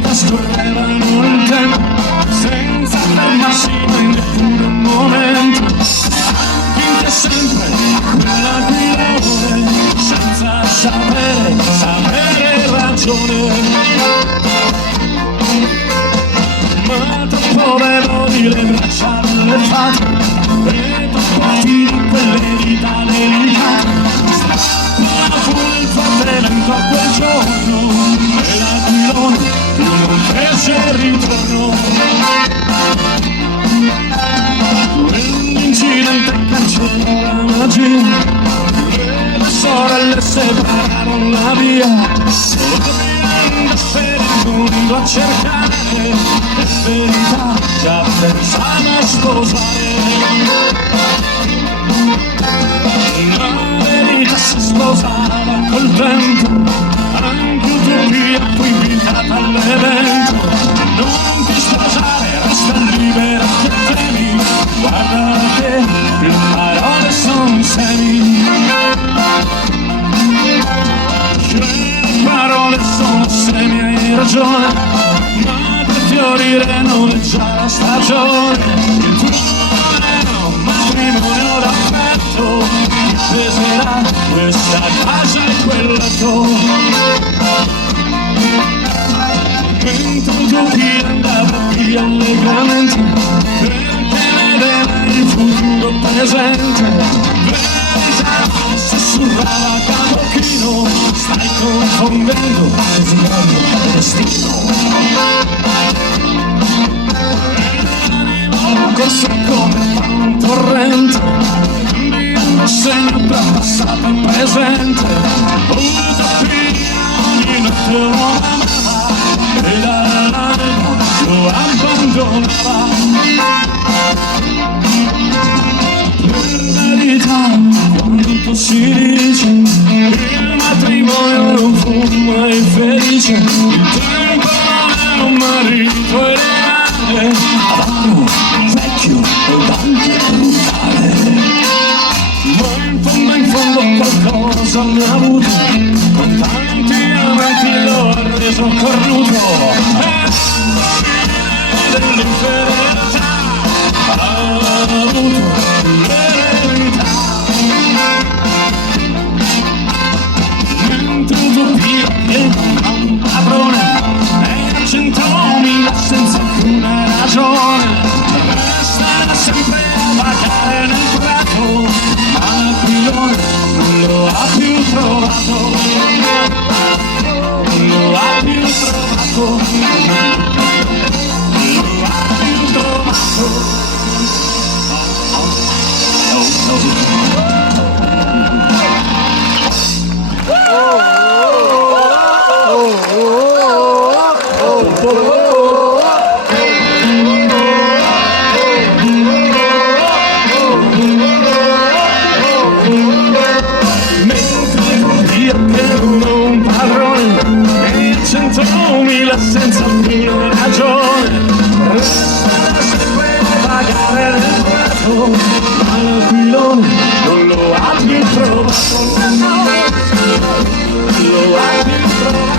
trascorrevano il tempo senza fermarsi mai neppure un momento, vinta sempre quella pilone senza sapere ragione. Ma troppo veloci le braccia delle fate e troppo di quelle dita delicate. Strappola fuori il fratello a quel giorno e l'aquilone più non fece ritorno. Quell'incidente cancellò la magia e le sorelle separarono la via. Per il mondo a cercare le verità, già pensava a sposare. La verità si sposava col vento, anche utopia fu invitata all'evento. Non ti sposare, resta libera che temi, guarda che le parole sono semi. Parole sono semi, hai ragione, ma per fiorire non è già la stagione. Il tuo matrimonio d'affetto peserà questa casa e quel letto. Mentre utopia andava via allegramente perché vedeva il futuro presente. Sussurrava Capocchino, stai confondendo desiderio e destino. L'anima corse come un torrente, cambiando segno tra passato e presente. Utopia ogni notte lo amava e dall'anima lo abbandonava. Per verità, quanto si dice, il matrimonio non fu mai felice. Il tempo non è un marito ideale, avaro, vecchio ed anche brutale. Ma in fondo qualcosa mi ha avuto, con tanti amanti lo ha reso cornuto. E dell'inferiorità ha avuto l'eredità. Mentre utopia piena un padrone e 100.000 senza alcuna ragione, resterà sempre a vagare nel prato, ma l'aquilone non lo ha più trovato. Non lo ha più trovato. Non lo ha più trovato. Senza alcuna ragione, resterà sempre a vagare nel prato, ma l'aquilone non lo ha più trovato. Non lo ha più trovato.